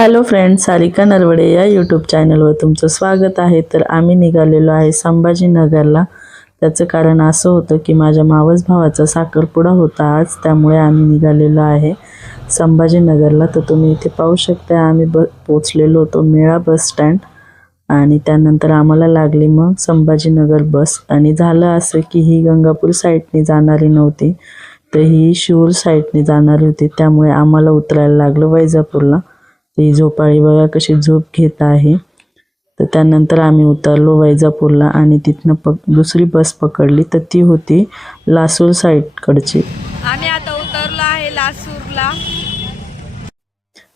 Hello friends Sarika Narwade या YouTube चॅनलवर तुमचं स्वागत आहे. तर आम्ही निघालेलो आहे संभाजीनगरला. त्याचं कारण असं होतं की माझ्या मावस भावाचा साखरपुडा होता आज त्यामुळे आम्ही निघालेलो आहे संभाजीनगरला. तर तुम्ही इथे पाहू शकता आम्ही ब पोचलेलो होतो मेळा बस स्टँड आणि त्यानंतर आम्हाला लागली मग संभाजीनगर बस. आणि झालं असं की ही गंगापूर साईडने जाणारी नव्हती तर ही शिवूर साईडने जाणारी होती त्यामुळे आम्हाला उतरायला लागलं वैजापूरला. ही झोपाळी बघा कशी झोप घेत आहे. तर त्यानंतर आम्ही उतरलो वैजापूरला आणि तिथनं पक दुसरी बस पकडली. तर ती होती लासूर साईडकडची. आम्ही आता उतरलो आहे लासूरला.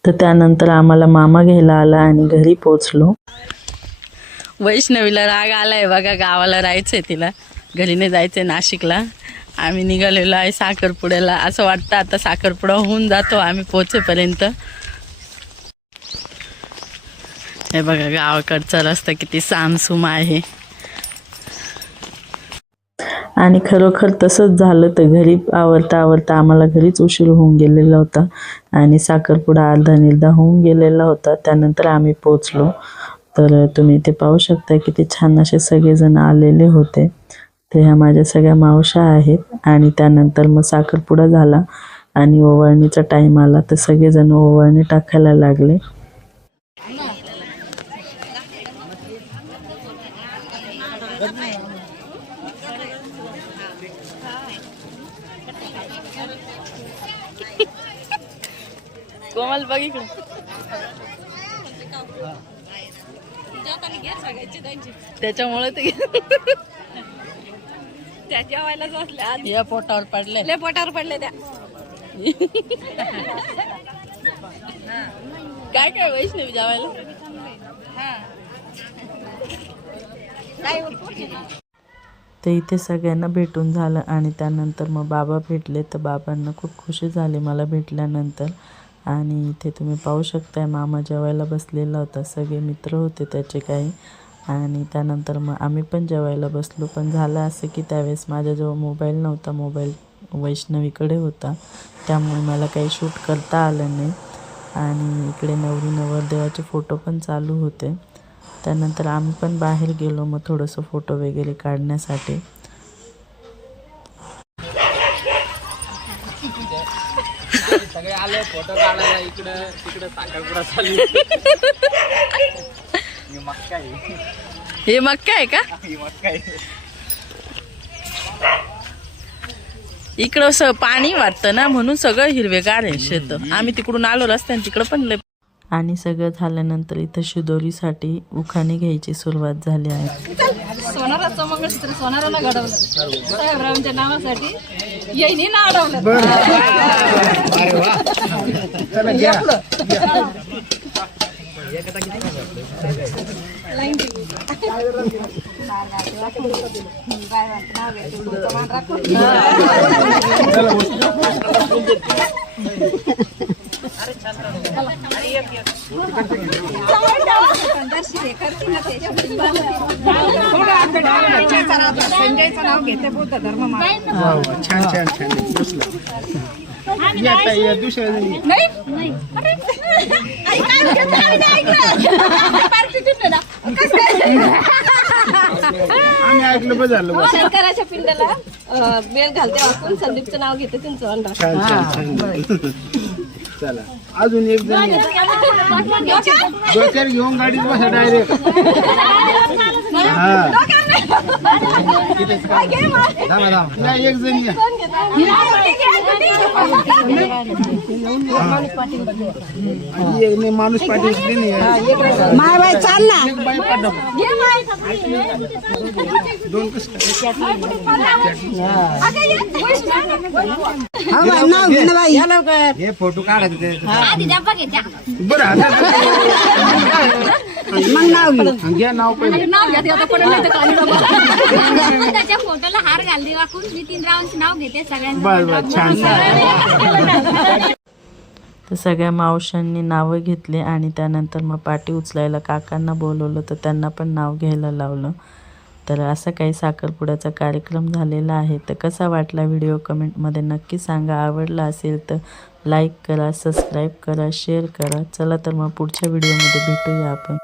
तर त्यानंतर आम्हाला मामा घ्यायला आला आणि घरी पोचलो वैष्णवीला राग आलाय बघा गावाला राहायचंय तिला. घरी नाही जायचंय नाशिकला. आम्ही निघालेलो आहे साखरपुड्याला. असं वाटतं आता साखरपुडा होऊन जातो. आम्ही पोचेपर्यंत हे बघा गावाकडचा रस्ता किती सामसूम आहे. आणि खरोखर तसंच झालं तर घरी आवरता आवरता आम्हाला घरीच उशीर होऊन गेलेला होता. आणि साखरपुडा अर्धा निर्धा होऊन गेलेला होता. त्यानंतर आम्ही पोचलो तर तुम्ही ते पाहू शकता किती छान असे सगळेजण आलेले होते. ते ह्या माझ्या सगळ्या मावशा आहेत. आणि त्यानंतर मग साखरपुडा झाला. आणि ओवाळणीचा टाईम आला. तर सगळेजण ओवाळणी टाकायला लागले. कोमल बघ इकडे. त्याच्यामुळे ते त्या जेवायलाच बसल्या या पोटावर पडले. लय पोटावर पडले त्या. काय काय वैष्णवी जेवायला? ते इथे सगळ्यांना भेटून झालं आणि त्यानंतर मग बाबा भेटले. तर बाबांना खूप खुशी झाली मला भेटल्यानंतर. आणि इथे तुम्ही पाहू शकताय मामा जेवायला बसलेला होता. सगळे मित्र होते त्याचे काही. आणि त्यानंतर मग आम्ही पण जेवायला बसलो. पण झालं असं की त्यावेळेस माझ्याजवळ मोबाईल नव्हता. मोबाईल वैष्णवीकडे होता. त्यामुळे मला काही शूट करता आलं नाही. आणि इकडे नवरी नवरदेवाचे फोटो पण चालू होते. त्यानंतर आम्ही पण बाहेर गेलो मग थोडंसं फोटो वगैरे काढण्यासाठी. फोटो काढायला इकडं तिकडं साखरपुडा चालू मक्का आहे हे मग काय का? मक्का आहे इकडं असं पाणी वाटतं ना म्हणून सगळं हिरवेगार आहे शेत. आम्ही तिकडून आलो रस्त्याने तिकडं पण लय आणि सगळं झाल्यानंतर इथं शिदोरीसाठी उखाणे घ्यायची सुरुवात झाली आहे. सोनाराचं मंगळसूत्र सोनाराला घडवलं. साहेबरावांच्या नावासाठी येईनी ना अडवलं संजयचं नाव घेते बौद्ध धर्म छान छान छान या ताई, या दुसऱ्या जणी. नाही अरे. आई, काय म्हणते? आम्ही नाही ऐकलं. पार्टी दिली ना. कसं काय? आम्ही ऐकलं बरं झालं बा. शंकराच्या पिंडाला अं, बेल घालते वाकून संदीपचं नाव घेते तुमचं अंडा छान छान छान चला. अजून एक जण या. डोक्यावर घेऊन गाडीत बसा डायरेक्ट हा. या, एक जण या आणि एक नाही, माणूस नाही माय बाय चाल ना दोन हे फोटो काढायचे बरं मग नाव घ्या नाव पहिले. नाव घ्या ते आता पडेल नाही तर खाली डबा. त्याच्या फोटोला हार घालते वाकून. नाव घेते छान तर सगळ्या मावशांनी नावं घेतली आणि त्यानंतर मग पाठी उचलायला काकांना बोलवलं तर त्यांना पण नाव घ्यायला लावलं. तर असा काही साखरपुड्याचा कार्यक्रम झालेला आहे. तर कसा वाटला व्हिडिओ? कमेंटमध्ये नक्की सांगा. आवडला असेल तर लाईक करा सबस्क्राईब करा शेअर करा. चला तर मग पुढच्या व्हिडिओमध्ये भेटूया आपण.